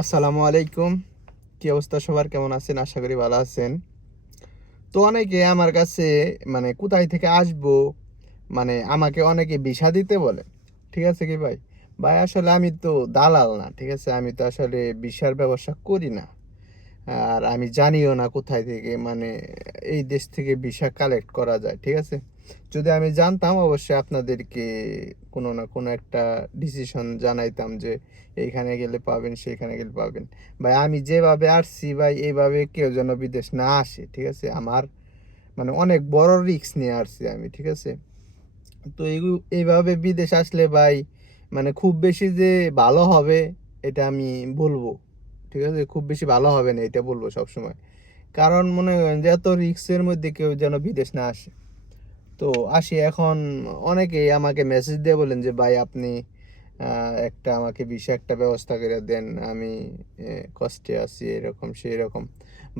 আসসালামু আলাইকুম। কি অবস্থা সবার? কেমন আছেন? আশা করি ভালো আছেন। তো অনেকে আমার কাছে কোথায় থেকে আসবো, আমাকে অনেকে ভিসা দিতে বলে। ঠিক আছে কি ভাই? ভাই আসলে আমি তো দালাল না। ঠিক আছে? আমি তো আসলে ভিসার ব্যবসা করি না। আর আমি জানিও না কোথায় থেকে এই দেশ থেকে ভিসা কালেক্ট করা যায়। ঠিক আছে? যদি আমি জানতাম অবশ্যই আপনাদেরকে কোনো না কোনো একটা ডিসিশন জানাইতাম যে এইখানে গেলে পাবেন, সেইখানে গেলে পাবেন। ভাই আমি যেভাবে আসছি ভাই এইভাবে কেউ যেন বিদেশ না আসে। ঠিক আছে? আমার অনেক বড় রিস্ক নিয়ে আসছি আমি। ঠিক আছে? তো এইভাবে বিদেশ আসলে ভাই খুব বেশি যে ভালো হবে এটা আমি বলবো। ঠিক আছে? খুব বেশি ভালো হবে না এটা বলবো সবসময়। কারণ মনে করেন যে এত রিস্কের মধ্যে কেউ যেন বিদেশ না আসে। তো আসি এখন, অনেকেই আমাকে মেসেজ দিয়ে বলেন যে ভাই আপনি একটা আমাকে ভিসা একটা ব্যবস্থা করে দেন, আমি কষ্টে আছি, এরকম সেই রকম।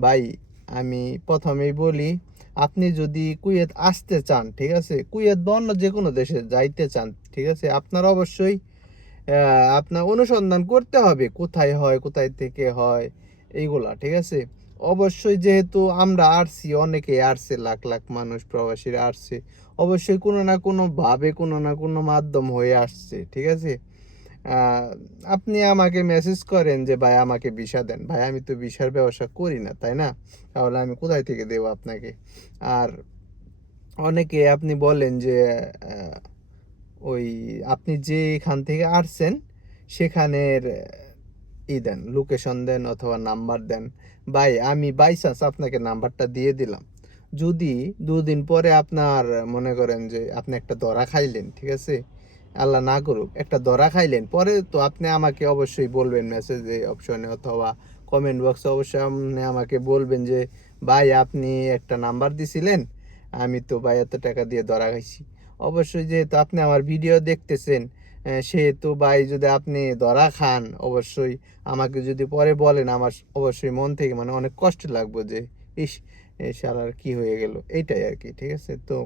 ভাই আমি প্রথমেই বলি, আপনি যদি কুয়েত আসতে চান, ঠিক আছে, কুয়েত বা অন্য যে কোনো দেশে যাইতে চান, ঠিক আছে, আপনার অবশ্যই আপনার অনুসন্ধান করতে হবে কোথায় হয়, কোথায় থেকে হয়, এইগুলা। ঠিক আছে? অবশ্যই যেহেতু আমরা আসছি, অনেকে আসছে, লাখ লাখ মানুষ প্রবাসীরা আসছে, অবশ্যই কোনো না কোনো ভাবে কোনো না কোনো মাধ্যম হয়ে আসছে। ঠিক আছে? আহ, আপনি আমাকে মেসেজ করেন যে ভাই আমাকে ভিসা দেন। ভাই আমি তো ভিসার ব্যবসা করি না, তাই না? তাহলে আমি কোথায় থেকে দেবো আপনাকে? আর অনেকে আপনি বলেন যে আহ, ওই আপনি যেখান থেকে আসছেন সেখানের দেন, লোকেশন দেন অথবা নাম্বার দেন। ভাই আমি বাই চান্স আপনাকে নাম্বারটা দিয়ে দিলাম, যদি 2 দিন পরে আপনার মনে করেন যে আপনি একটা ধরা খাইলেন, ঠিক আছে, আল্লাহ না করুক একটা ধরা খাইলেন, পরে তো আপনি আমাকে অবশ্যই বলবেন মেসেজে অপশনে অথবা কমেন্ট বক্সে, অবশ্যই আপনি আমাকে বলবেন যে ভাই আপনি একটা নাম্বার দিছিলেন, আমি তো ভাই এত টাকা দিয়ে ধরা খাইছি। অবশ্যই যেহেতু আপনি আমার ভিডিও দেখতেছেন, সেহেতু ভাই যদি আপনি ধরা খান, অবশ্যই আমাকে যদি পরে বলেন, আমার অবশ্যই মন থেকে অনেক কষ্ট লাগবে যে ইস, এ শালার কি হয়ে গেল, এইটাই আর কি। ঠিক আছে? তো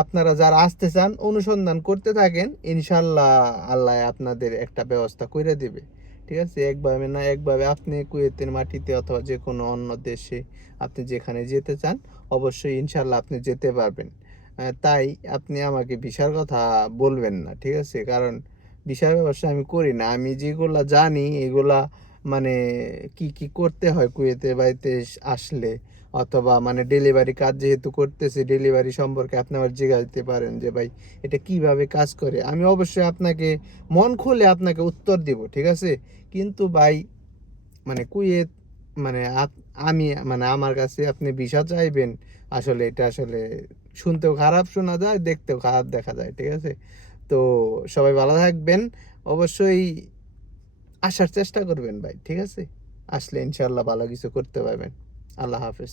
আপনারা যারা আসতে চান অনুসন্ধান করতে থাকেন, ইনশাল্লাহ আল্লাহ আপনাদের একটা ব্যবস্থা করে দিবে। ঠিক আছে? একভাবে না একভাবে আপনি কুয়েতের মাটিতে অথবা যে কোনো অন্য দেশে আপনি যেখানে যেতে চান, অবশ্যই ইনশাল্লাহ আপনি যেতে পারবেন। তাই আপনি আমাকে ভিসার কথা বলবেন না। ঠিক আছে? কারণ ভিসার ব্যবসা আমি করি না। আমি যেগুলা জানি এগুলা, মানে কি কি করতে হয় কুয়েতে বাড়িতে আসলে, অথবা ডেলিভারি কাজ যেহেতু করতেছি, ডেলিভারি সম্পর্কে আপনি আবার জিজ্ঞাসা পারেন যে ভাই এটা কিভাবে কাজ করে, আমি অবশ্যই আপনাকে মন খুলে আপনাকে উত্তর দিব। ঠিক আছে? কিন্তু ভাই কুয়েত, আমি আমার কাছে আপনি ভিসা চাইবেন, আসলে এটা আসলে শুনতেও খারাপ শোনা যায়, দেখতেও খারাপ দেখা যায়। ঠিক আছে? তো সবাই ভালো থাকবেন, অবশ্যই আসার চেষ্টা করবেন ভাই। ঠিক আছে? আসলে ইনশাল্লাহ ভালো কিছু করতে পারবেন। আল্লাহ হাফেজ।